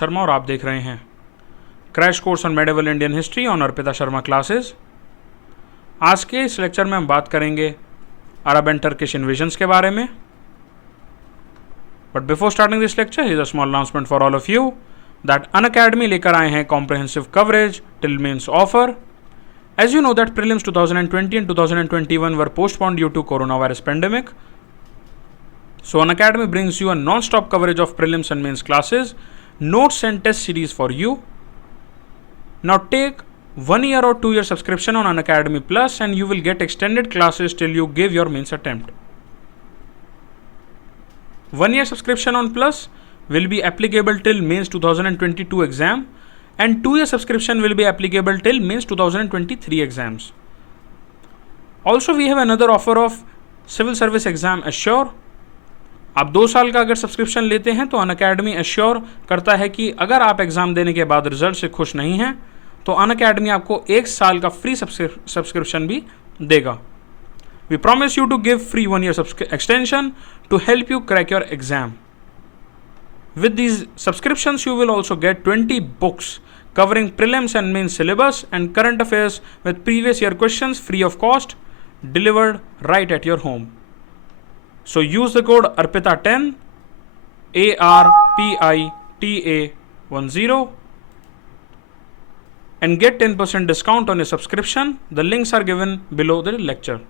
शर्मा और आप देख रहे हैं crash course on medieval Indian history on Arpita Sharma classes. आज के इस लेक्चर में हम बात करेंगे अरब एंड टर्किश इन्वेजन्स के बारे में। But before starting this lecture here is a small announcement for all of you that Unacademy लेकर आए हैं comprehensive coverage till mains offer. As you know that prelims 2020 and 2021 were postponed due to coronavirus pandemic. So Unacademy brings you a non-stop coverage of prelims and mains classes, notes and test series for you. Now take 1 year or 2 year subscription on Unacademy Plus and you will get extended classes till you give your mains attempt. 1 year subscription on Plus will be applicable till mains 2022 exam. And 2 year subscription will be applicable till mains 2023 exams. Also we have another offer of civil service exam assure. आप 2 साल का अगर subscription लेते हैं तो Unacademy assure करता है कि अगर आप एग्जाम देने के बाद रिजल्ट से खुश नहीं हैं तो अनअकैडमी आपको 1 साल का फ्री सब्सक्रिप्शन भी देगा। We promise you to give free 1 year extension to help you crack your exam. With these subscriptions you will also get 20 books covering prelims and main syllabus and current affairs with previous year questions free of cost delivered right at your home. So use the code ARPITA10 ARPITA10 and get 10% discount on your subscription. The links are given below the lecture.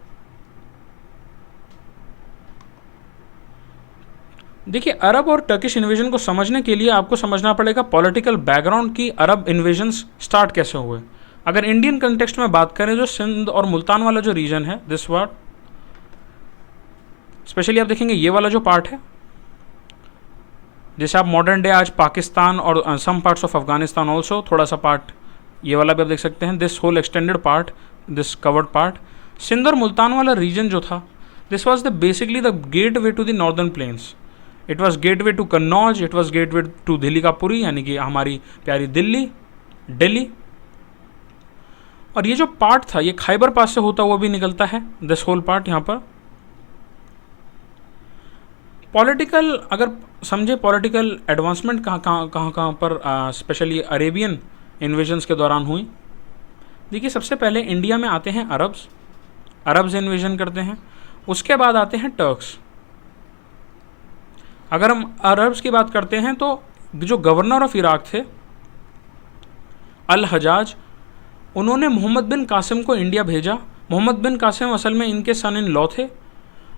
देखिए, अरब और Turkish invasion को समझने के लिए आपको समझना पड़ेगा political background की अरब इन्वेजन्स स्टार्ट कैसे हुए। अगर इंडियन कंटेक्स्ट में बात करें जो सिंध और मुल्तान वाला जो रीजन है, दिस वर्ड स्पेशली आप देखेंगे ये वाला जो पार्ट है, जैसे आप मॉडर्न डे आज पाकिस्तान और some parts of Afghanistan also, थोड़ा सा पार्ट ये वाला भी आप देख सकते हैं, this whole extended part, this covered part. Sindh और मुल्तान वाला रीजन जो था, this was the basically the gateway to the northern plains. It was gateway to Kannauj, it was gateway to Delhi का पुरी, यानी कि हमारी प्यारी दिल्ली। और ये जो पार्ट था ये खैबर पास से होता हुआ भी निकलता है, दिस होल पार्ट। यहाँ पर पॉलिटिकल अगर समझे पॉलिटिकल एडवांसमेंट कहाँ पर स्पेशली अरेबियन इन्वेजन्स के दौरान हुई। देखिए, सबसे पहले इंडिया में आते हैं अरब्स इन्वेजन करते हैं, उसके बाद आते हैं टर्क्स। अगर हम अरब्स की बात करते हैं तो जो गवर्नर ऑफ इराक थे अल हजाज, उन्होंने मोहम्मद बिन कासिम को इंडिया भेजा। मोहम्मद बिन कासिम असल में इनके सन इन लॉ थे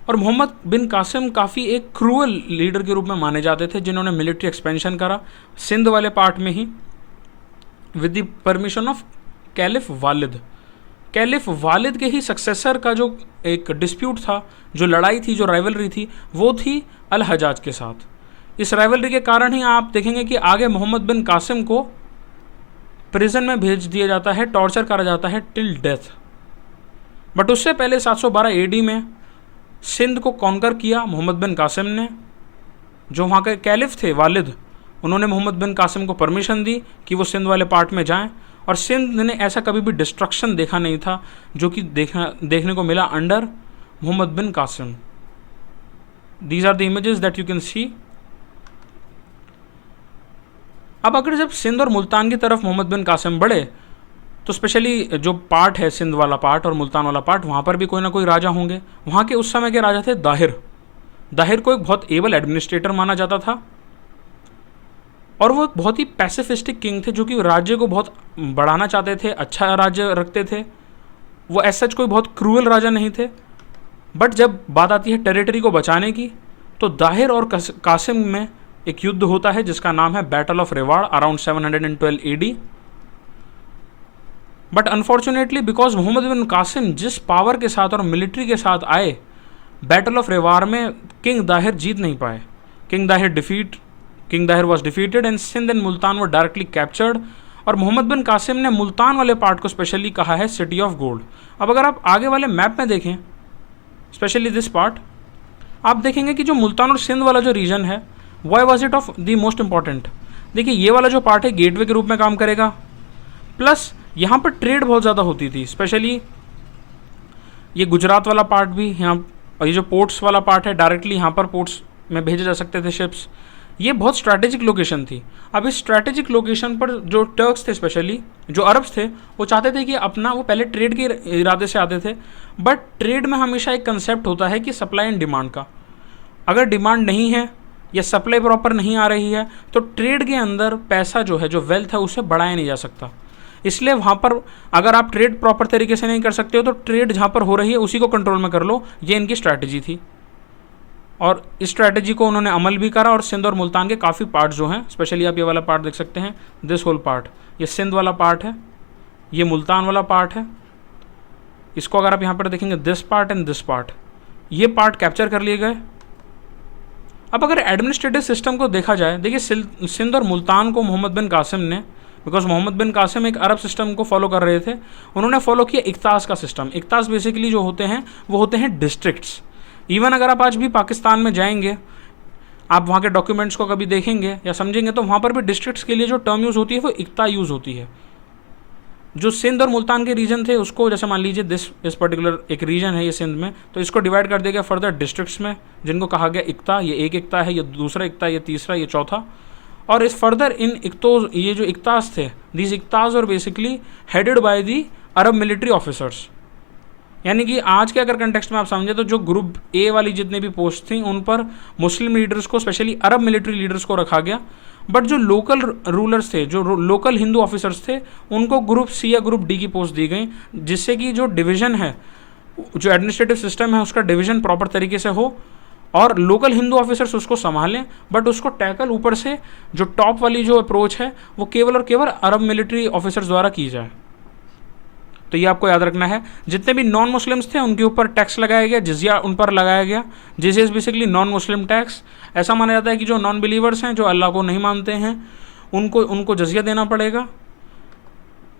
और मोहम्मद बिन कासिम काफ़ी एक क्रूअल लीडर के रूप में माने जाते थे जिन्होंने मिलिट्री एक्सपेंशन करा सिंध वाले पार्ट में ही with the permission of caliph Walid के ही सक्सेसर का जो एक डिस्प्यूट था, जो लड़ाई थी, जो राइवलरी थी, वो थी अल हजाज के साथ। इस राइवलरी के कारण ही आप देखेंगे कि आगे मोहम्मद बिन कासिम को प्रिजन में भेज दिया जाता है, टॉर्चर करा जाता है टिल डेथ। बट उससे पहले 712 AD में सिंध को कॉन्कर किया मोहम्मद बिन कासिम ने। जो वहाँ के कैलिफ थे वालिद, उन्होंने मोहम्मद बिन कासिम को परमिशन दी कि वो सिंध वाले पार्ट में जाएं, और सिंध ने ऐसा कभी भी डिस्ट्रक्शन देखा नहीं था जो कि देखने को मिला under Muhammad bin Qasim. These are the images that you can see. अब अगर जब सिंध और मुल्तान की तरफ मोहम्मद बिन कासिम बढ़े तो स्पेशली जो पार्ट है सिंध वाला पार्ट और मुल्तान वाला पार्ट, वहाँ पर भी कोई ना कोई राजा होंगे। वहाँ के उस समय के राजा थे दाहिर को एक बहुत एबल एडमिनिस्ट्रेटर माना जाता था और वो एक बहुत ही पैसिफिस्टिक किंग थे जो कि राज्य को बहुत बढ़ाना चाहते थे, अच्छा राज्य रखते थे। वो एज सच कोई बहुत क्रूअल राजा नहीं थे। बट जब बात आती है टेरिटरी को बचाने की तो दाहिर और कासिम में एक युद्ध होता है जिसका नाम है battle of Rewar around 712 AD। But unfortunately because Mohammad bin Qasim जिस पावर के साथ और मिलिट्री के साथ आए, बैटल ऑफ रेवाड़ में किंग दाहिर जीत नहीं पाए। King Dahir was defeated and Sindh and Multan were directly captured. और मोहम्मद बिन कासिम ने मुल्तान वाले पार्ट को स्पेशली कहा है सिटी ऑफ गोल्ड। अब अगर आप आगे वाले मैप में देखें, स्पेशली दिस पार्ट, आप देखेंगे कि जो मुल्तान और सिंध वाला जो रीजन है, why was it of the most important. देखिए, ये वाला जो पार्ट है गेटवे के रूप में काम करेगा, प्लस यहाँ पर ट्रेड बहुत ज़्यादा होती थी। स्पेशली ये गुजरात वाला पार्ट भी यहाँ, और ये जो पोर्ट्स वाला पार्ट है डायरेक्टली यहाँ पर पोर्ट्स में भेजे जा सकते थे शिप्स। ये बहुत स्ट्रैटेजिक लोकेशन थी। अब इस स्ट्रैटेजिक लोकेशन पर जो टर्क्स थे, स्पेशली जो अरब्स थे, वो चाहते थे कि अपना, वो पहले ट्रेड के इरादे से आते थे, बट ट्रेड में हमेशा एक कंसेप्ट होता है कि सप्लाई एंड डिमांड का। अगर डिमांड नहीं है या सप्लाई प्रॉपर नहीं आ रही है तो ट्रेड के अंदर पैसा जो है, जो वेल्थ है, उसे बढ़ाया नहीं जा सकता। इसलिए वहाँ पर अगर आप ट्रेड प्रॉपर तरीके से नहीं कर सकते हो तो ट्रेड जहाँ पर हो रही है उसी को कंट्रोल में कर लो, ये इनकी स्ट्रैटेजी थी। और इस स्ट्रैटेजी को उन्होंने अमल भी करा, और सिंध और मुल्तान के काफ़ी पार्ट जो हैं, स्पेशली आप ये वाला पार्ट देख सकते हैं, दिस होल पार्ट, ये सिंध वाला पार्ट है, ये मुल्तान वाला पार्ट है। इसको अगर आप यहाँ पर देखेंगे, this part and this part, ये पार्ट कैप्चर कर लिए गए। अब अगर एडमिनिस्ट्रेटिव सिस्टम को देखा जाए, देखिए सिंध और मुल्तान को मोहम्मद बिन कासिम ने, बिकॉज मोहम्मद बिन कासिम एक अरब सिस्टम को फॉलो कर रहे थे, उन्होंने फॉलो किया इक्तास का सिस्टम। इक्तास बेसिकली जो होते हैं वो होते हैं डिस्ट्रिक्ट्स। इवन अगर आप आज भी पाकिस्तान में जाएंगे, आप वहाँ के डॉक्यूमेंट्स को कभी देखेंगे या समझेंगे तो वहाँ पर भी डिस्ट्रिक्ट्स के लिए जो टर्म यूज़ होती है वो इक्ता यूज़ होती है। जो सिंध और मुल्तान के रीजन थे उसको, जैसे मान लीजिए इस पर्टिकुलर एक रीजन है ये सिंध में, तो इसको डिवाइड कर दिया गया फर्दर डिस्ट्रिक्ट्स में, जिनको कहा गया इक्ता। ये एक इक्ता है, ये दूसरा इक्ता, ये तीसरा, ये चौथा। और इस फर्दर इन इक्तोज, ये जो इक्तास थे, दीज इक्ताज और basically headed by the Arab military officers. यानी कि आज के अगर कंटेक्स्ट में आप समझे तो जो ग्रुप ए वाली जितने भी पोस्ट थी उन पर मुस्लिम लीडर्स को, स्पेशली अरब मिलिट्री लीडर्स को रखा गया, बट जो लोकल रूलर्स थे, जो लोकल हिंदू ऑफिसर्स थे, उनको ग्रुप सी या ग्रुप डी की पोस्ट दी गई, जिससे कि जो डिवीज़न है, जो एडमिनिस्ट्रेटिव सिस्टम है, उसका डिवीज़न प्रॉपर तरीके से हो और लोकल हिंदू ऑफिसर्स उसको संभालें, बट उसको टैकल ऊपर से जो टॉप वाली जो अप्रोच है वो केवल और केवल अरब मिलिट्री ऑफिसर्स द्वारा की जाए। तो ये आपको याद रखना है। जितने भी नॉन मुस्लिम्स थे उनके ऊपर टैक्स लगाया गया, जिजिया उन पर लगाया गया। Jizya is basically non Muslim tax. ऐसा माना जाता है कि जो नॉन बिलीवर्स हैं, जो अल्लाह को नहीं मानते हैं, उनको जजिया देना पड़ेगा,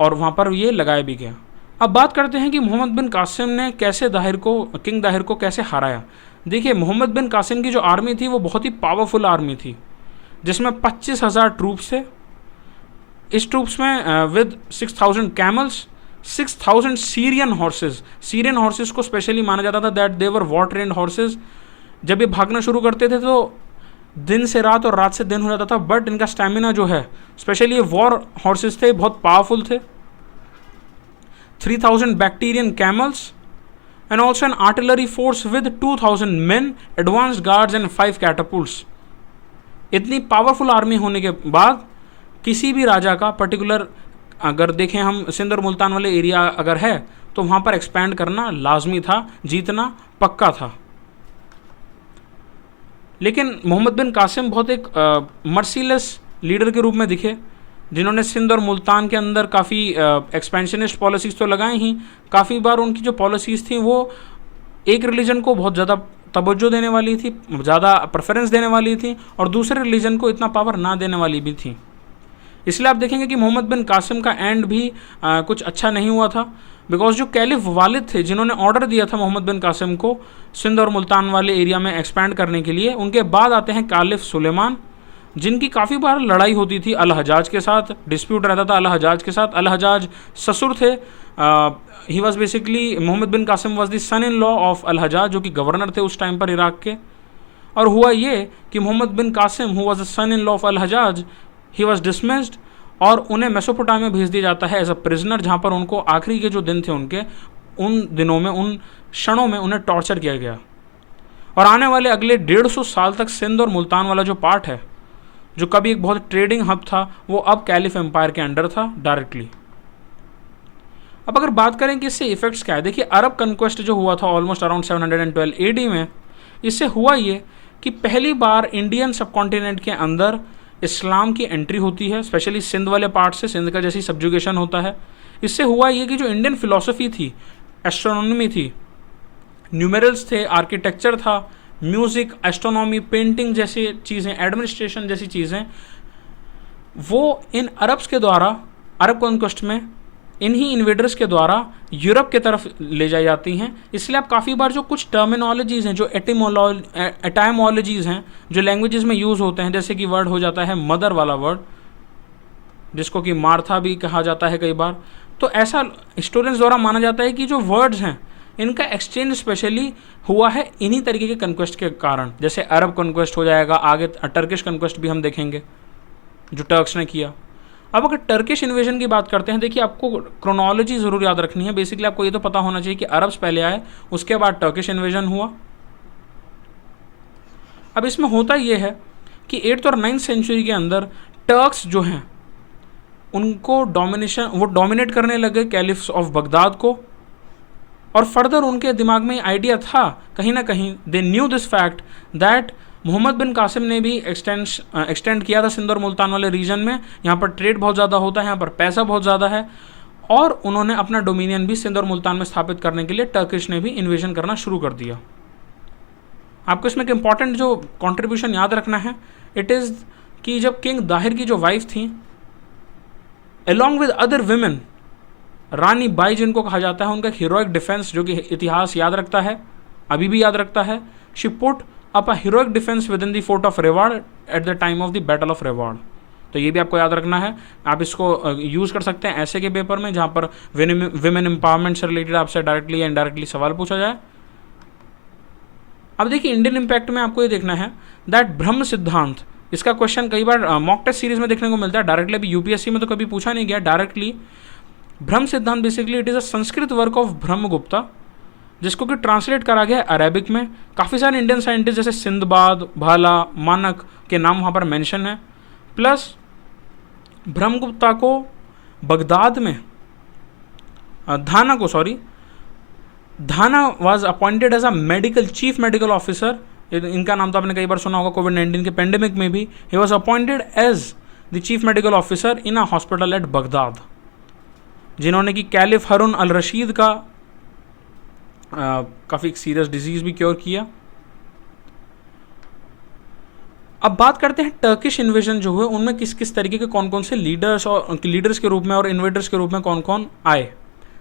और वहाँ पर ये लगाया भी गया। अब बात करते हैं कि मोहम्मद बिन कासिम ने कैसे किंग दाहिर को कैसे हराया। देखिए, मोहम्मद बिन कासिम की जो आर्मी थी वो बहुत ही पावरफुल आर्मी थी, जिसमें 25,000 ट्रूप्स थे। इस ट्रूप्स में with 6,000 camels, 6,000 Syrian horses. Syrian horses को स्पेशली माना जाता था that they were war trained horses. जब ये भागना शुरू करते थे तो दिन से रात और रात से दिन हो जाता था, बट इनका स्टैमिना जो है, स्पेशली ये वॉर हॉर्सेज थे, बहुत पावरफुल थे। 3,000 Bactrian camels and also an artillery force with 2,000 men, advanced guards and 5 catapults. इतनी पावरफुल आर्मी होने के बाद किसी भी राजा का पर्टिकुलर, अगर देखें हम सिंध और मुल्तान वाले एरिया अगर है तो वहाँ पर एक्सपैंड करना लाजमी था, जीतना पक्का था। लेकिन मोहम्मद बिन कासिम बहुत एक मर्सीलेस लीडर के रूप में दिखे, जिन्होंने सिंध और मुल्तान के अंदर काफ़ी एक्सपेंशनिस्ट पॉलिसीज़ तो लगाई ही। काफ़ी बार उनकी जो पॉलिसीज़ थी वो एक रिलीजन को बहुत ज़्यादा तवज्जो देने वाली थी, ज़्यादा प्रेफरेंस देने वाली थी, और दूसरे रिलीजन को इतना पावर ना देने वाली भी थी। इसलिए आप देखेंगे कि मोहम्मद बिन कासिम का एंड भी कुछ अच्छा नहीं हुआ था, बिकॉज जो कैलिफ वालिद थे, जिन्होंने ऑर्डर दिया था मोहम्मद बिन कासिम को सिंध और मुल्तान वाले एरिया में एक्सपैंड करने के लिए, उनके बाद आते हैं कालिफ सुलेमान, जिनकी काफ़ी बार लड़ाई होती थी अल हजाज के साथ, डिस्प्यूट रहता था अल हजाज के साथ। अल हजाज ससुर थे, he was basically, Mohammad bin Qasim was the son in law of al Hajjaj, जो कि गवर्नर थे उस टाइम पर इराक के। और हुआ ये कि Muhammad bin Qasim who was the son in law of al Hajjaj, he was dismissed और उन्हें मेसोपोटामिया भेज दिया जाता है एज अ प्रिजनर, जहाँ पर उनको आखिरी के जो दिन थे उनके, उन दिनों में, उन क्षणों में उन्हें टॉर्चर किया गया। और आने वाले अगले 150 साल तक सिंध और मुल्तान वाला जो पार्ट है, जो कभी एक बहुत ट्रेडिंग हब था, वो अब कैलिफ एम्पायर के अंडर था डायरेक्टली। अब अगर बात करें कि इससे इफेक्ट्स क्या है, देखिए अरब कन्क्वेस्ट जो हुआ था ऑलमोस्ट अराउंड 712 AD में, इससे हुआ ये कि पहली बार इंडियन सब कॉन्टिनेंट के अंदर इस्लाम की एंट्री होती है, स्पेशली सिंध वाले पार्ट से, सिंध का जैसी सब्जुगेशन होता है। इससे हुआ ये कि जो इंडियन फिलॉसफी थी, एस्ट्रोनॉमी थी, न्यूमेरल्स थे, आर्किटेक्चर था, म्यूज़िक, एस्ट्रोनॉमी, पेंटिंग जैसी चीज़ें, एडमिनिस्ट्रेशन जैसी चीज़ें, वो इन अरब्स के द्वारा, अरब कॉन्क्वेस्ट में इन्हीं इन्वेडर्स के द्वारा यूरोप के तरफ ले जाई जाती हैं। इसलिए आप काफ़ी बार जो कुछ टर्मिनोलॉजीज़ हैं, जो एटाइमोलॉजीज़ हैं, जो लैंग्वेजेस में यूज़ होते हैं, जैसे कि वर्ड हो जाता है मदर वाला वर्ड, जिसको कि मार्था भी कहा जाता है कई बार, तो ऐसा हिस्टोरियंस द्वारा माना जाता है कि जो वर्ड्स हैं इनका एक्सचेंज स्पेशली हुआ है इन्हीं तरीके के कन्क्वेस्ट के कारण, जैसे अरब कन्क्वेस्ट हो जाएगा, आगे टर्किश कन्क्वेस्ट भी हम देखेंगे जो टर्क्स ने किया। अब अगर टर्किश इन्वेजन की बात करते हैं, देखिए आपको क्रोनोलॉजी ज़रूर याद रखनी है। बेसिकली आपको ये तो पता होना चाहिए कि अरब्स पहले आए, उसके बाद टर्किश इन्वेजन हुआ। अब इसमें होता ये है कि 8th और 9th सेंचुरी के अंदर टर्क्स जो हैं उनको वो डोमिनेट करने लगे कैलिफ्स ऑफ बगदाद को, और फर्दर उनके दिमाग में आइडिया था कहीं ना कहीं, they knew this fact that Muhammad bin Qasim ने भी एक्सटेंड किया था सिंध और मुल्तान वाले रीजन में। यहाँ पर ट्रेड बहुत ज़्यादा होता है, यहाँ पर पैसा बहुत ज़्यादा है, और उन्होंने अपना डोमिनियन भी सिंध और मुल्तान में स्थापित करने के लिए टर्किश ने भी इन्वेजन करना शुरू कर दिया। आपको इसमें एक इंपॉर्टेंट जो कॉन्ट्रीब्यूशन याद रखना है, इट इज़ कि जब किंग दाहिर की जो वाइफ थी, along with other women, Rani by जिनको कहा जाता है, उनका एक हीरोइक डिफेंस जो कि इतिहास याद रखता है, अभी भी याद रखता है, she put up a heroic defence within the fort of Rewar at the time of the battle of Rewar. तो ये भी आपको याद रखना है। आप इसको यूज़ कर सकते हैं ऐसे के पेपर में जहाँ पर विमेन एम्पावरमेंट से रिलेटेड आपसे डायरेक्टली या इनडायरेक्टली सवाल पूछा जाए। अब देखिए इंडियन इम्पैक्ट में आपको ये देखना है दैट ब्रह्म सिद्धांत, इसका क्वेश्चन कई बार मॉक टेस्ट सीरीज में देखने को मिलता है, डायरेक्टली अभी यूपीएससी में तो कभी पूछा नहीं गया डायरेक्टली। ब्रह्म सिद्धांत basically it is a Sanskrit work of Brahmagupta, जिसको कि ट्रांसलेट करा गया अरेबिक में। काफ़ी सारे इंडियन साइंटिस्ट जैसे सिंदबाद, भाला, मानक के नाम वहाँ पर मेंशन है। प्लस ब्रह्मगुप्ता को बगदाद में Dhana was appointed as a medical chief medical officer. इनका नाम तो आपने कई बार सुना होगा, कोविड-19 के पेंडेमिक में भी he was appointed as the chief medical officer in a hospital at Baghdad, जिन्होंने कि कैलिफ हारून अल रशीद का काफ़ी सीरियस डिजीज़ भी क्योर किया। अब बात करते हैं टर्किश इन्वेजन जो हुए उनमें किस किस तरीके के कौन कौन से लीडर्स के रूप में और इन्वेडर्स के रूप में कौन कौन आए।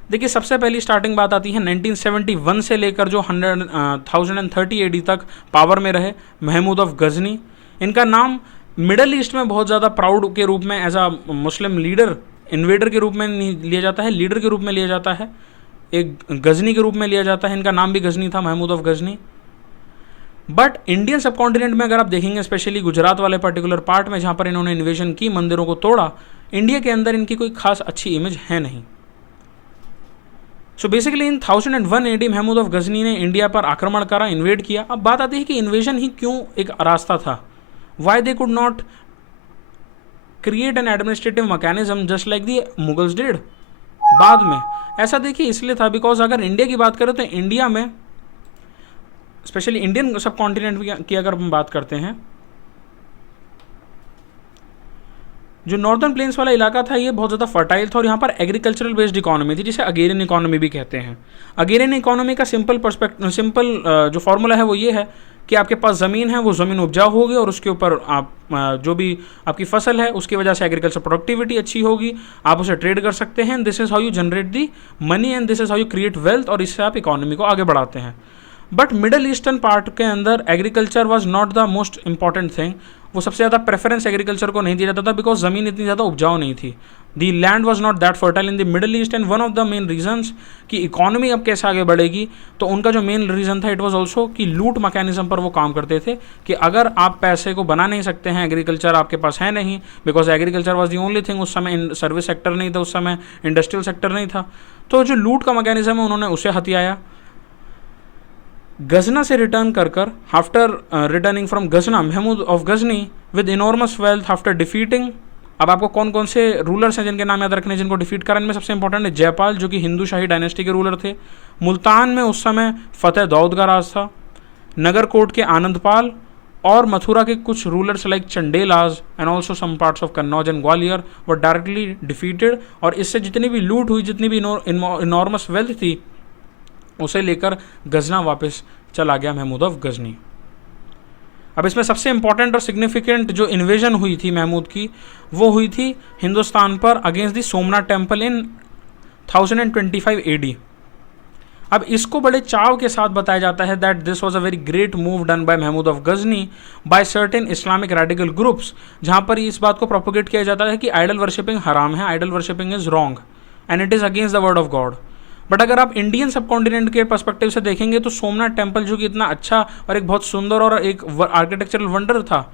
देखिए सबसे पहली स्टार्टिंग बात आती है 1971 से लेकर जो 1030 AD तक पावर में रहे महमूद ऑफ गजनी। इनका नाम मिडल ईस्ट में बहुत ज़्यादा प्राउड के रूप में as a Muslim leader, invader के रूप में नहीं लिया जाता है, लीडर के रूप में लिया जाता है, एक गजनी के रूप में लिया जाता है। इनका नाम भी गजनी था, Mahmud of Ghazni. But Indian subcontinent में अगर आप देखेंगे, स्पेशली गुजरात वाले पर्टिकुलर पार्ट में जहाँ पर इन्होंने इन्वेजन की, मंदिरों को तोड़ा, इंडिया के अंदर इनकी कोई खास अच्छी इमेज है नहीं। So basically in 1001 AD Mahmud of Ghazni ने इंडिया पर आक्रमण करा, इन्वेड किया। अब बात आती है कि इन्वेजन ही क्यों एक रास्ता था, why they could not create an administrative mechanism just like the Mughals did बाद में। ऐसा देखिए इसलिए था बिकॉज अगर इंडिया की बात करें तो इंडिया में स्पेशली इंडियन सब कॉन्टिनेंट की अगर हम बात करते हैं, जो नॉर्दर्न प्लेन्स वाला इलाका था ये बहुत ज़्यादा फर्टाइल था और यहाँ पर एग्रीकल्चरल बेस्ड इकोनॉमी थी, जिसे अगेरियन इकोनॉमी भी कहते हैं। अगेरियन इकोनॉमी का सिंपल जो फॉर्मूला है वो ये है कि आपके पास ज़मीन है, वो ज़मीन उपजाऊ होगी और उसके ऊपर आप जो भी आपकी फसल है उसकी वजह से एग्रीकल्चर प्रोडक्टिविटी अच्छी होगी, आप उसे ट्रेड कर सकते हैं। This is how you generate the money and this is how you create wealth, और इससे आप इकोनॉमी को आगे बढ़ाते हैं। बट मिडल ईस्टर्न पार्ट के अंदर agriculture was not the most important thing. वो सबसे ज़्यादा प्रेफरेंस एग्रीकल्चर को नहीं दिया जाता था बिकॉज ज़मीन इतनी ज़्यादा उपजाऊ नहीं थी। The land was not that fertile in the Middle East and one of the main reasons कि इकोनॉमी अब कैसे आगे बढ़ेगी, तो उनका जो मेन रीज़न था इट वॉज ऑल्सो कि लूट मैकेनिज्म पर वो काम करते थे कि अगर आप पैसे को बना नहीं सकते हैं, एग्रीकल्चर आपके पास है नहीं, because agriculture was the only thing. उस समय सर्विस सेक्टर नहीं था, उस समय इंडस्ट्रियल सेक्टर नहीं था, तो जो लूट का मैकेनिज्म है उन्होंने उसे हथियाया। गजना से रिटर्न कर after returning from Ghazna Mahmud of Ghazni with enormous wealth after defeating. अब आपको कौन कौन से रूलर्स हैं जिनके नाम याद रखने, जिनको डिफीट करा, इनमें सबसे इंपॉर्टेंट है जयपाल जो कि हिंदू शाही डायनेस्टी के रूलर थे। मुल्तान में उस समय फतेह दाऊद का राज था। नगरकोट के आनंदपाल और मथुरा के कुछ rulers like Chandelas and also some parts of Kannauj and Gwalior were directly defeated, और इससे जितनी भी लूट हुई, जितनी भी इनॉर्मस वेल्थ थी, उसे लेकर गजना वापस चला गया महमूद ऑफ गजनी। अब इसमें सबसे इंपॉर्टेंट और सिग्निफिकेंट जो इन्वेजन हुई थी महमूद की, वो हुई थी हिंदुस्तान पर against the Somnath temple in 1025 AD। अब इसको बड़े चाव के साथ बताया जाता है that this was a very great move done by Mahmud of Ghazni by certain Islamic radical groups, जहाँ पर इस बात को प्रोपोगेट किया जाता है कि आइडल वर्शिपिंग हराम है, idol worshipping is wrong and it is against the word of God. But अगर आप इंडियन सब कॉन्टिनेंट के पर्सपेक्टिव से देखेंगे तो सोमनाथ टेम्पल जो कि इतना अच्छा और एक बहुत सुंदर और एक आर्किटेक्चरल वंडर था,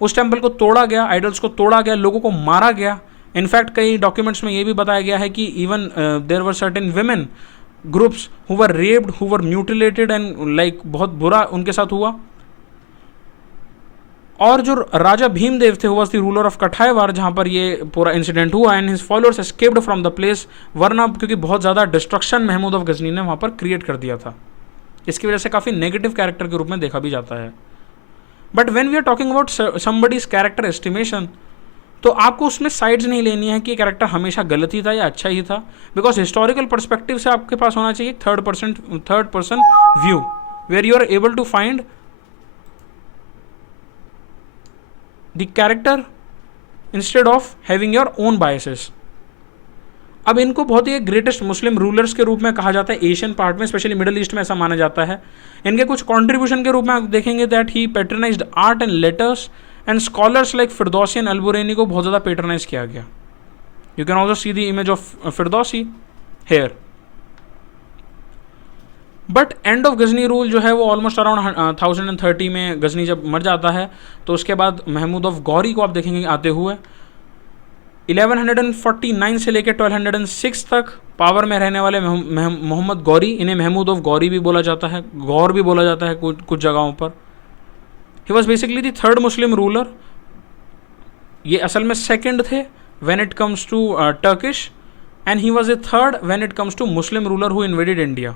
उस टेम्पल को तोड़ा गया, आइडल्स को तोड़ा गया, लोगों को मारा गया। इनफैक्ट कई डॉक्यूमेंट्स में ये भी बताया गया है कि even there were certain women groups who were raped, who were mutilated and like बहुत बुरा उनके साथ हुआ। और जो राजा भीमदेव थे, वाज द रूलर ऑफ कठायवार, जहाँ पर ये पूरा इंसिडेंट हुआ, and his followers escaped from the place, वरना क्योंकि बहुत ज़्यादा डिस्ट्रक्शन महमूद ऑफ गजनी ने वहाँ पर क्रिएट कर दिया था। इसकी वजह से काफ़ी नेगेटिव कैरेक्टर के रूप में देखा भी जाता है। But when we are talking about somebody's character estimation, तो आपको उसमें साइड्स नहीं लेनी है कि कैरेक्टर हमेशा गलत ही था या अच्छा ही था, बिकॉज हिस्टोरिकल परस्पेक्टिव से आपके पास होना चाहिए third person view where you are able to find the character instead of having your own biases. अब इनको बहुत ही ग्रेटेस्ट मुस्लिम रूलर्स के रूप में कहा जाता है एशियन पार्ट में, स्पेशली मिडिल ईस्ट में ऐसा माना जाता है। इनके कुछ कॉन्ट्रीब्यूशन के रूप में आप देखेंगे that he patronised art and letters and scholars like Firdausi and Alberuni को बहुत ज़्यादा पैट्रनाइज किया गया। You can also see the image of Firdausi here. But end of Ghazni rule जो है वो ऑलमोस्ट अराउंड 1030 में गजनी जब मर जाता है, तो उसके बाद महमूद ऑफ गौरी को आप देखेंगे आते हुए 1149 से लेकर 1206 तक पावर में रहने वाले मोहम्मद गौरी, इन्हें महमूद ऑफ गौरी भी बोला जाता है, गौर भी बोला जाता है कुछ जगहों पर। He was basically the third Muslim ruler. ये असल में सेकंड थे when it comes to Turkish, and he was a third when it comes to Muslim ruler who invaded India.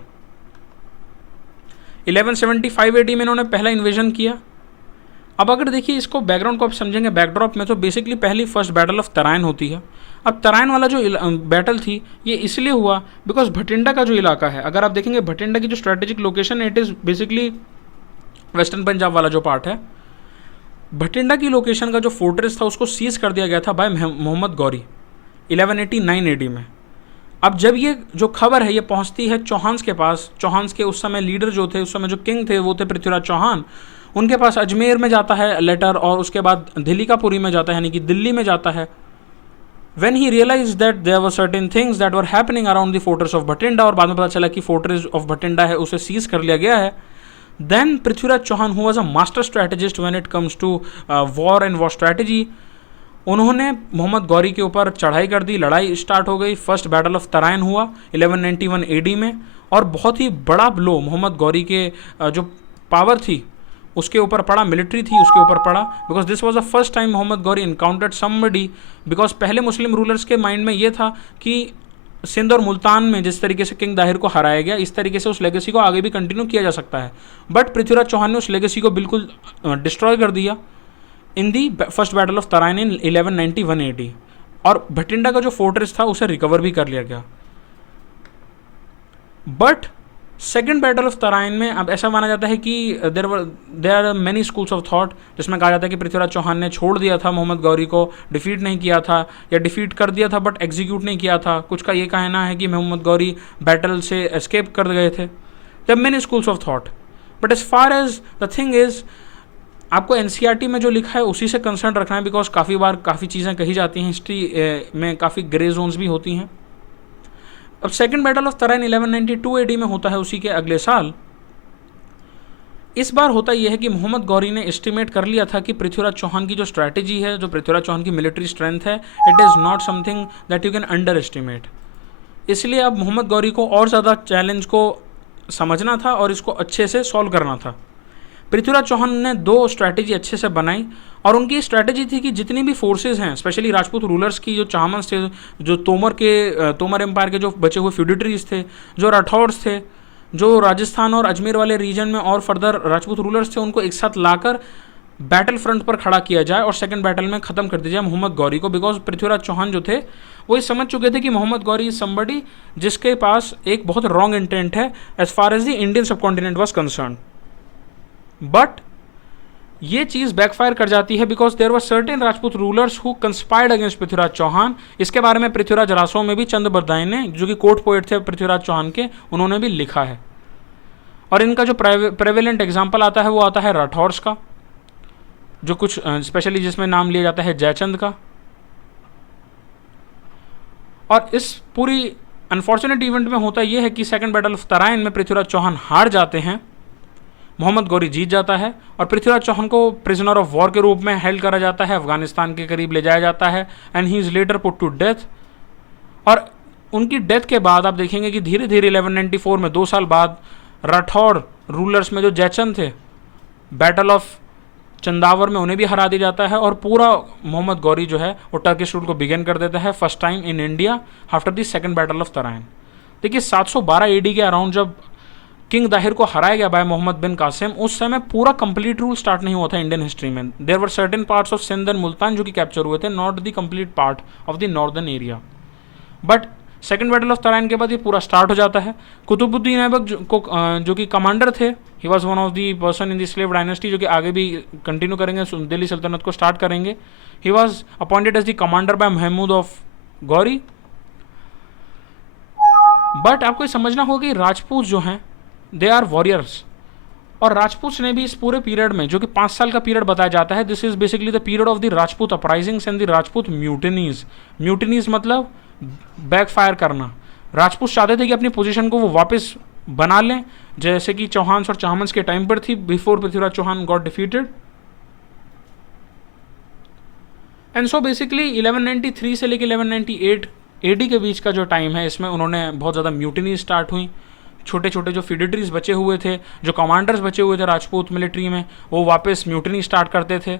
1175 AD में इन्होंने पहला इन्वेजन किया। अब अगर देखिए इसको बैकग्राउंड को आप समझेंगे बैकड्रॉप में, तो बेसिकली पहली फर्स्ट बैटल ऑफ तराइन होती है। अब तराइन वाला जो बैटल थी ये इसलिए हुआ बिकॉज भटिंडा का जो इलाका है, अगर आप देखेंगे भटिंडा की जो स्ट्रेटेजिक लोकेशन है, it is basically western Punjab वाला जो पार्ट है, भटिंडा की लोकेशन का जो फोर्ट्रेस था उसको सीज कर दिया गया था बाय मोहम्मद गौरी 1189 AD में। अब जब ये जो खबर है ये पहुंचती है चौहान्स के पास, चौहान्स के उस समय लीडर जो थे, उस समय जो किंग थे वो थे पृथ्वीराज चौहान, उनके पास अजमेर में जाता है लेटर, और उसके बाद दिल्लीकापुरी में जाता है, यानी कि दिल्ली में जाता है। When he realized that there were certain things that were happening around the fortress of Bhatinda, और बाद में पता चला कि फोर्ट्रेस ऑफ भटिंडा है उसे सीज कर लिया गया है, then Prithviraj Chauhan who was a master strategist when it comes to war and war strategy, उन्होंने मोहम्मद गौरी के ऊपर चढ़ाई कर दी, लड़ाई स्टार्ट हो गई। फर्स्ट बैटल ऑफ तराइन हुआ 1191 AD में, और बहुत ही बड़ा ब्लो मोहम्मद गौरी के जो पावर थी उसके ऊपर पड़ा, मिलिट्री थी उसके ऊपर पड़ा, because this was the first time Muhammad Ghori encountered somebody. Because पहले मुस्लिम रूलर्स के माइंड में ये था कि सिंध और मुल्तान में जिस तरीके से किंग दाहिर को हराया गया, इस तरीके से उस लेगेसी को आगे भी कंटिन्यू किया जा सकता है, बट पृथ्वीराज चौहान ने उस लेगेसी को बिल्कुल डिस्ट्रॉय कर दिया in the first battle of Tarain in 1191 AD, और भटिंडा का जो फोर्ट्रेस था उसे रिकवर भी कर लिया गया। But second battle of Tarain में अब ऐसा माना जाता है कि there are many schools of thought, जिसमें कहा जाता है कि पृथ्वीराज चौहान ने छोड़ दिया था मोहम्मद गौरी को, डिफीट नहीं किया था, या डिफीट कर दिया था बट एग्जीक्यूट नहीं किया था। कुछ का ये कहना है कि मोहम्मद गौरी बैटल से एस्केप कर गए थे। There are many schools of thought, but as far as the thing is, आपको NCERT में जो लिखा है उसी से कंसर्न रखना है, बिकॉज काफ़ी बार काफ़ी चीज़ें कही जाती हैं, हिस्ट्री में काफ़ी ग्रे जोन्स भी होती हैं। अब second battle of Tarain 1192 AD में होता है उसी के अगले साल। इस बार होता यह है कि मोहम्मद गौरी ने एस्टिमेट कर लिया था कि पृथ्वीराज चौहान की जो स्ट्रैटेजी है, जो पृथ्वीराज चौहान की मिलिट्री स्ट्रेंथ है, it is not something that you can under estimate. इसलिए अब मोहम्मद गौरी को और ज़्यादा चैलेंज को समझना था और इसको अच्छे से सॉल्व करना था। पृथ्वीराज चौहान ने दो स्ट्रैटेजी अच्छे से बनाई, और उनकी स्ट्रैटेजी थी कि जितनी भी फोर्सेस हैं, स्पेशली राजपूत रूलर्स की, जो चाहमन्स थे, जो तोमर एम्पायर के जो बचे हुए फ्यूडिटरीज थे, जो राठौर्स थे, जो राजस्थान और अजमेर वाले रीजन में और फर्दर राजपूत रूलर्स थे, उनको एक साथ लाकर बैटल फ्रंट पर खड़ा किया जाए और सेकंड बैटल में ख़त्म कर दिया जाए मोहम्मद गौरी को। बिकॉज पृथ्वीराज चौहान जो थे वो ये समझ चुके थे कि मोहम्मद गौरी इज समबडी जिसके पास एक बहुत रॉन्ग इंटेंट है as far as the Indian subcontinent was concern. But ये चीज़ बैकफायर कर जाती है because there were certain Rajput rulers who conspired against Prithviraj Chauhan. इसके बारे में पृथ्वीराज रासों में भी चंद बरदाई ने, जो कि कोर्ट पोएट थे पृथ्वीराज चौहान के, उन्होंने भी लिखा है। और इनका जो प्रेवेलेंट एग्जाम्पल आता है वो आता है राठौर्स का, जो कुछ स्पेशली जिसमें नाम लिया जाता है जयचंद का। और इस पूरी अनफॉर्चुनेट इवेंट में होता यह है कि सेकंड बैटल ऑफ तराइन में पृथ्वीराज चौहान हार जाते हैं, मोहम्मद गौरी जीत जाता है और पृथ्वीराज चौहान को प्रिजनर ऑफ वॉर के रूप में हेल्ड करा जाता है, अफगानिस्तान के करीब ले जाया जाता है and he is later put to death. और उनकी डेथ के बाद आप देखेंगे कि धीरे धीरे 1194 में 2 साल बाद राठौर रूलर्स में जो जयचंद थे, बैटल ऑफ चंदावर में उन्हें भी हरा दिया जाता है और पूरा मोहम्मद गौरी जो है वो टर्किश रूल को बिगिन कर देता है first time in India after the second battle of Tarain. देखिए 712 एडी के अराउंड जब किंग दाहिर को हराया गया बाय मोहम्मद बिन कासिम, उस समय पूरा कंप्लीट रूल स्टार्ट नहीं हुआ था इंडियन हिस्ट्री में। There were certain parts of Sindh and Multan जो कि कैप्चर हुए थे, not the complete part of the northern area. But second battle of Tarain के बाद ये पूरा स्टार्ट हो जाता है। कुतुबुद्दीन ऐबक जो कि कमांडर थे, he was one of the person in the slave dynasty, जो कि आगे भी कंटिन्यू करेंगे, दिल्ली सल्तनत को स्टार्ट करेंगे। He was appointed as the commander by Mahmud of Ghori. But आपको ये समझना होगा कि राजपूत जो हैं दे आर वॉरियर्स, और राजपूत ने भी इस पूरे पीरियड में, जो कि 5 साल का पीरियड बताया जाता है, this is basically the period of the Rajput uprisings and the Rajput mutinies. Mutinies मतलब बैकफायर करना। राजपूत चाहते थे कि अपनी पोजीशन को वो वापस बना लें, जैसे कि चौहान और चाहमन्स के टाइम पर थी, before Prithviraj Chauhan got defeated. And so basically 1193 से लेकर 1198 एडी के बीच का जो टाइम है, इसमें उन्होंने बहुत ज़्यादा म्यूटिनी स्टार्ट हुई। छोटे छोटे जो फिडेटरीज बचे हुए थे, जो कमांडर्स बचे हुए थे राजपूत मिलिट्री में, वो वापस म्यूटिनी स्टार्ट करते थे।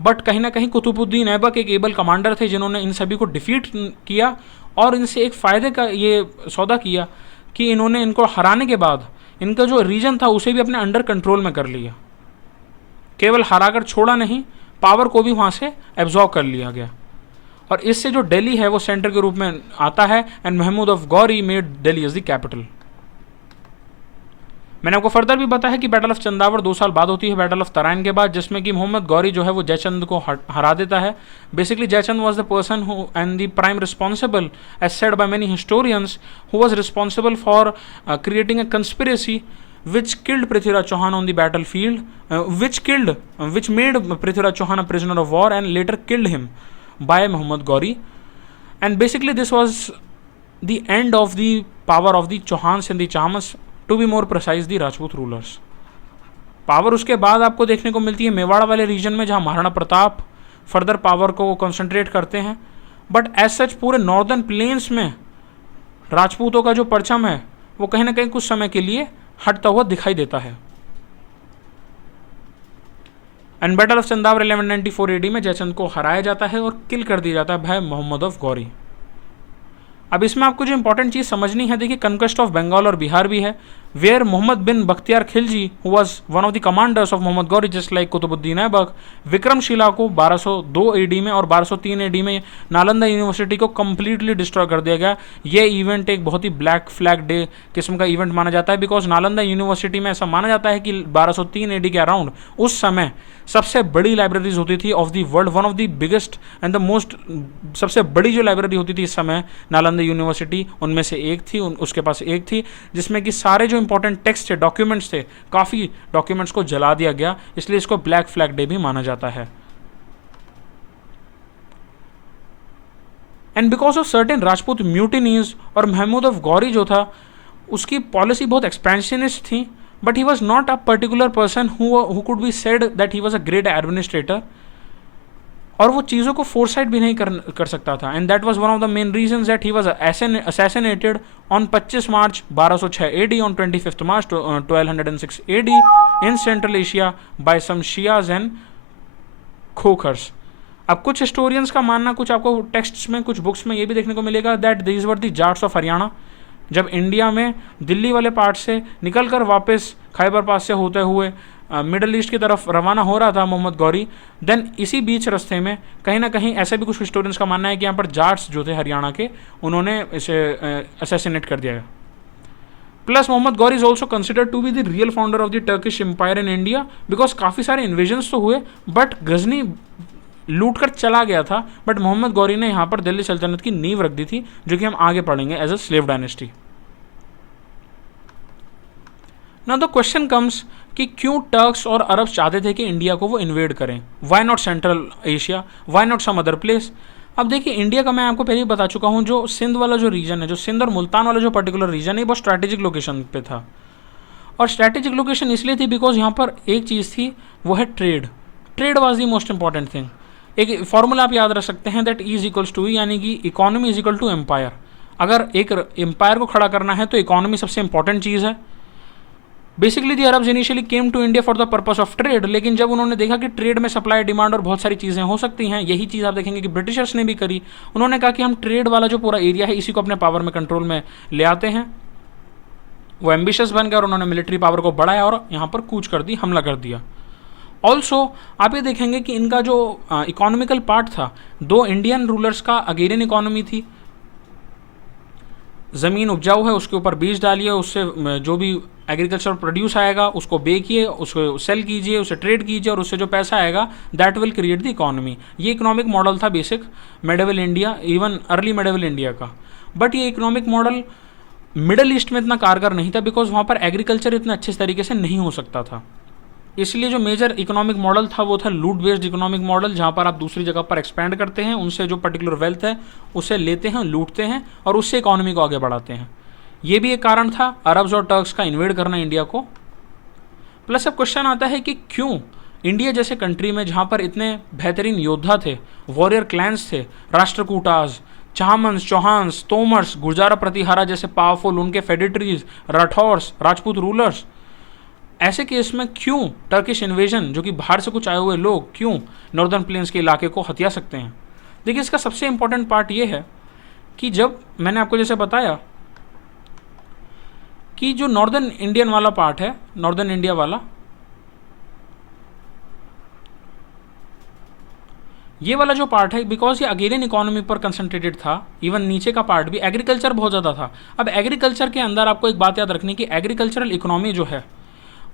बट कहीं ना कहीं कुतुबुद्दीन ऐबक एक एबल कमांडर थे जिन्होंने इन सभी को डिफीट किया और इनसे एक फ़ायदे का ये सौदा किया कि इन्होंने इनको हराने के बाद इनका जो रीजन था उसे भी अपने अंडर कंट्रोल में कर लिया। केवल हराकर छोड़ा नहीं, पावर को भी वहाँ से एब्जॉर्व कर लिया गया। और इससे जो दिल्ली है वो सेंटर के रूप में आता है and Mahmud of Ghori made Delhi as the capital. मैंने आपको फर्दर भी बताया कि बैटल ऑफ चंदावर 2 साल बाद होती है बैटल ऑफ तराइन के बाद, जिसमें कि मोहम्मद गौरी जो है वो जयचंद को हरा देता है। Basically Jaichand was the person who and the prime responsible, as said by many historians, who was responsible for creating a conspiracy which killed Prithviraj Chauhan on the battlefield, which made Prithviraj Chauhan a prisoner of war and later killed him by Muhammad Gauri. And basically this was the end of the power of the Chauhans and the Chahmans, to be more precise the Rajput rulers. Power उसके बाद आपको देखने को मिलती है मेवाड़ वाले reason में, जहाँ महाराणा प्रताप फर्दर पावर को कंसंट्रेट करते हैं। बट एज सच पूरे नॉर्दर्न प्लेन्स में राजपूतों का जो परचम है वो कहीं ना कहीं कुछ समय के लिए हटता हुआ दिखाई देता है। And battle of Chandawar 1194 AD में जयचंद को हराया जाता है और किल कर दिया जाता है भाई मोहम्मद ऑफ गौरी। अब इसमें आपको जो इंपॉर्टेंट चीज़ समझनी है, देखिए कंक्वेस्ट ऑफ बंगाल और बिहार भी है, where Muhammad bin Bakhtiyar Khilji who was one of the commanders of Muhammad Ghori just like Qutbuddin Aibak, Vikramshila को 1202 एडी में और 1203 एडी में नालंदा यूनिवर्सिटी को कंप्लीटली डिस्ट्रॉय कर दिया गया। ये इवेंट एक बहुत ही ब्लैक फ्लैग डे किस्म का इवेंट माना जाता है, बिकॉज नालंदा यूनिवर्सिटी में ऐसा माना जाता है कि 1203 एडी के अराउंड उस समय सबसे बड़ी लाइब्रेरीज होती थी of the world, one of the biggest and the most, सबसे बड़ी जो लाइब्रेरी होती थी इस समय नालंदा यूनिवर्सिटी उनमें से एक थी, उसके पास एक थी, जिसमें कि सारे जो इंपॉर्टेंट टेक्स्ट थे, डॉक्यूमेंट्स थे, काफ़ी डॉक्यूमेंट्स को जला दिया गया, इसलिए इसको ब्लैक फ्लैग डे भी माना जाता है। And because of certain Rajput mutinies, और महमूद ऑफ गौरी जो था उसकी पॉलिसी बहुत एक्सपेंशनिस्ट थी, but he was not a particular person who could be said that he was a great administrator, और वो चीज़ों को फोरसाइट भी नहीं कर सकता था। And that was one of the main reasons that he was assassinated on 25 March 1206 AD, on 25 March 1206 AD in Central Asia by some Shias and खोखर्स। अब कुछ हिस्टोरियंस का मानना, कुछ आपको टेक्स्ट्स में, कुछ बुक्स में ये भी देखने को मिलेगा that these were the Jats of Haryana. जब इंडिया में दिल्ली वाले पार्ट से निकलकर वापस खैबर पास से होते हुए मिडल ईस्ट की तरफ रवाना हो रहा था मोहम्मद गौरी, देन इसी बीच रास्ते में कहीं ना कहीं ऐसे भी कुछ हिस्टोरियंस का मानना है कि यहाँ पर जाट्स जो थे हरियाणा के, उन्होंने इसे असैसिनेट कर दिया। Plus Muhammad Ghori is also considered to be the real founder of the Turkish empire in India, because काफ़ी सारे इन्वेजन्स तो हुए बट गजनी लूट कर चला गया था, बट मोहम्मद गौरी ने यहाँ पर दिल्ली सल्तनत की नींव रख दी थी, जो कि हम आगे पढ़ेंगे as a slave dynasty. Now the question comes कि क्यों टर्क्स और अरब चाहते थे कि इंडिया को वो इन्वेड करें? Why not Central Asia, why not some other place? अब देखिए इंडिया का मैं आपको पहले ही बता चुका हूँ, जो सिंध वाला जो रीजन है, जो सिंध और मुल्तान वाला जो पर्टिकुलर रीजन है, वो स्ट्रैटेजिक लोकेशन पे था। और स्ट्रैटेजिक लोकेशन इसलिए थी बिकॉज यहाँ पर एक चीज़ थी, वो है trade. Trade was the most important thing. एक फॉर्मूला आप याद रख सकते हैं, दैट इज इक्वल्स टू, यानी कि economy is equal to empire. अगर एक एम्पायर को खड़ा करना है तो इकोनॉमी सबसे इंपॉर्टेंट चीज़ है। Basically the Arabs initially came to India for the purpose of trade, लेकिन जब उन्होंने देखा कि ट्रेड में सप्लाई डिमांड और बहुत सारी चीज़ें हो सकती हैं, यही चीज़ आप देखेंगे कि ब्रिटिशर्स ने भी करी। उन्होंने कहा कि हम ट्रेड वाला जो पूरा एरिया है इसी को अपने पावर में कंट्रोल में ले आते हैं। वो एम्बिशियस बन गए और उन्होंने मिलिट्री पावर को बढ़ाया और यहाँ पर कूच कर दी, हमला कर दिया। ऑल्सो आप ये देखेंगे कि इनका जो इकोनॉमिकल पार्ट था, दो इंडियन रूलर्स का अगेरियन इकोनॉमी थी। ज़मीन उपजाऊ है, उसके ऊपर बीज डालिए, उससे जो भी एग्रीकल्चर प्रोड्यूस आएगा उसको बेचिए, उसको सेल कीजिए, उसे ट्रेड कीजिए और उससे जो पैसा आएगा that will create the economy. ये इकोनॉमिक मॉडल था basic medieval India, even early medieval India का। बट ये इकोनॉमिक मॉडल मिडल ईस्ट में इतना कारगर नहीं था बिकॉज वहाँ पर एग्रीकल्चर इतने अच्छे तरीके से नहीं हो सकता था। इसलिए जो मेजर इकोनॉमिक मॉडल था वो था लूट बेस्ड इकोनॉमिक मॉडल, जहाँ पर आप दूसरी जगह पर एक्सपैंड करते हैं, उनसे जो पर्टिकुलर वेल्थ है उसे लेते हैं, लूटते हैं और उससे इकोनॉमी को आगे बढ़ाते हैं। ये भी एक कारण था अरब्स और टर्क्स का इन्वेड करना इंडिया को। प्लस अब क्वेश्चन आता है कि क्यों इंडिया जैसे कंट्री में, जहाँ पर इतने बेहतरीन योद्धा थे, वॉरियर क्लैंस थे, राष्ट्रकूटास, चाहमन्स, चौहान्स, तोमर्स, गुर्जारा प्रतिहारा जैसे पावरफुल उनके फेडिटरीज, राठौर्स, राजपूत रूलर्स, ऐसे केस में क्यों टर्किश इन्वेजन, जो कि बाहर से कुछ आए हुए लोग, क्यों नॉर्दर्न प्लेन्स के इलाके को हथिया सकते हैं? देखिए इसका सबसे इंपॉर्टेंट पार्ट ये है कि जब मैंने आपको जैसे बताया कि जो नॉर्दर्न इंडियन वाला पार्ट है, नॉर्दर्न इंडिया वाला, ये वाला जो पार्ट है, बिकॉज ये अगेरियन इकोनॉमी पर कंसंट्रेटेड था, इवन नीचे का पार्ट भी, एग्रीकल्चर बहुत ज़्यादा था। अब एग्रीकल्चर के अंदर आपको एक बात याद रखनी कि एग्रीकल्चरल इकोनॉमी जो है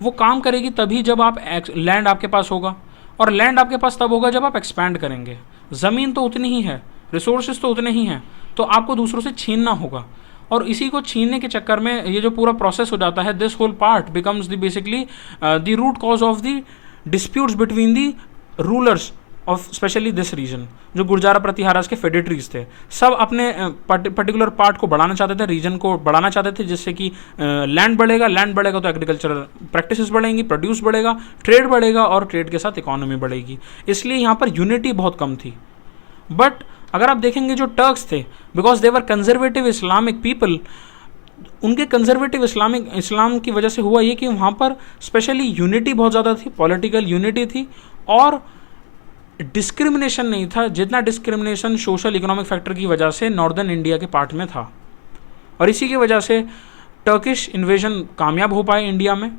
वो काम करेगी तभी जब आप लैंड आपके पास होगा, और लैंड आपके पास तब होगा जब आप एक्सपैंड करेंगे। ज़मीन तो उतनी ही है, रिसोर्सेज तो उतने ही हैं, तो आपको दूसरों से छीनना होगा। और इसी को छीनने के चक्कर में ये जो पूरा प्रोसेस हो जाता है, this whole part becomes the basically the root cause of the disputes between the rulers of specially this region. जो गुर्जारा प्रतिहारास के फेडिटरीज थे, सब अपने पर्टिकुलर पार्ट को बढ़ाना चाहते थे, रीजन को बढ़ाना चाहते थे, जिससे कि लैंड बढ़ेगा, लैंड बढ़ेगा तो एग्रीकल्चरल प्रैक्टिसेस बढ़ेंगी, प्रोड्यूस बढ़ेगा, ट्रेड बढ़ेगा और ट्रेड के साथ इकोनॉमी बढ़ेगी। इसलिए यहाँ पर यूनिटी बहुत कम थी। बट अगर आप देखेंगे जो टर्क्स थे, because they were conservative Islamic people, उनके कंजर्वेटिव इस्लाम की वजह से हुआ ये कि वहाँ पर स्पेशली यूनिटी बहुत ज़्यादा थी, पॉलिटिकल यूनिटी थी, और डिस्क्रिमिनेशन नहीं था जितना डिस्क्रिमिनेशन सोशल इकोनॉमिक फैक्टर की वजह से नॉर्दर्न इंडिया के पार्ट में था। और इसी की वजह से टर्किश इन्वेजन कामयाब हो पाए इंडिया में।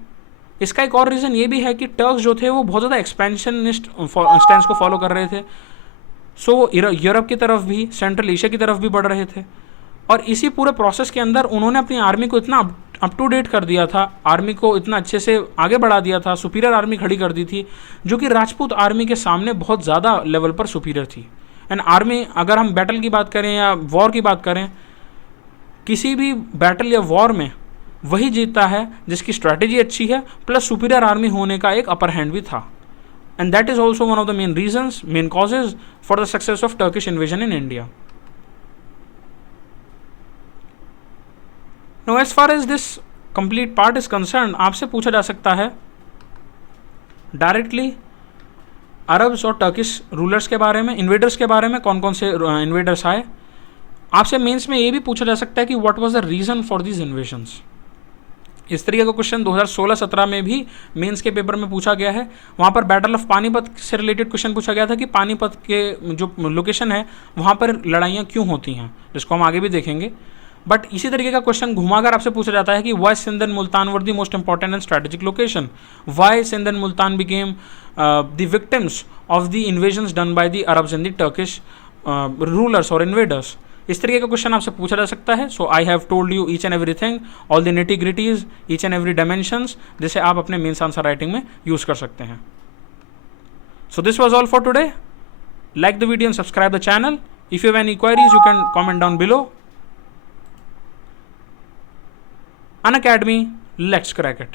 इसका एक और रीज़न ये भी है कि टर्क्स जो थे वो बहुत ज़्यादा एक्सपेंशनिस्ट स्टैंस को फॉलो कर रहे थे। सो वो यूरोप की तरफ भी, सेंट्रल एशिया की तरफ भी बढ़ रहे थे। और इसी पूरे प्रोसेस के अंदर उन्होंने अपनी आर्मी को इतना अप टू डेट कर दिया था, आर्मी को इतना अच्छे से आगे बढ़ा दिया था, सुपीरियर आर्मी खड़ी कर दी थी, जो कि राजपूत आर्मी के सामने बहुत ज़्यादा लेवल पर सुपीरियर थी। एंड आर्मी, अगर हम बैटल की बात करें या वॉर की बात करें, किसी भी बैटल या वॉर में वही जीतता है जिसकी स्ट्रैटेजी अच्छी है, प्लस सुपीरियर आर्मी होने का एक अपर हैंड भी था। And that is also one of the main reasons, main causes for the success of Turkish invasion in India. Now, as far as this complete part is concerned, आपसे पूछा जा सकता है डायरेक्टली अरब्स और Turkish rulers के बारे में, invaders के बारे में, कौन कौन से इन्वेडर्स आए। आपसे मेंस में ये भी पूछा जा सकता है कि what was the reason for these invasions. इस तरीके का क्वेश्चन 2016-17 में भी मेंस के पेपर में पूछा गया है। वहाँ पर बैटल ऑफ पानीपत से रिलेटेड क्वेश्चन पूछा गया था कि पानीपत के जो लोकेशन है वहाँ पर लड़ाइयाँ क्यों होती हैं, जिसको हम आगे भी देखेंगे। बट इसी तरीके का क्वेश्चन घुमाकर आपसे पूछा जाता है कि why Sindh and Multan were the most important and strategic location, why Sindh and Multan became the victims of the invasions done by the Arabs and the Turkish rulers और इन्वेडर्स। इस तरीके का क्वेश्चन आपसे पूछा जा सकता है। So I have told you each and everything, all the nitty gritties, each and every dimensions, जिसे आप अपने मेंस आंसर राइटिंग में यूज कर सकते हैं। So this was all for today. Like the video and subscribe the channel. If you have any queries you can comment down below. Unacademy, let's crack it.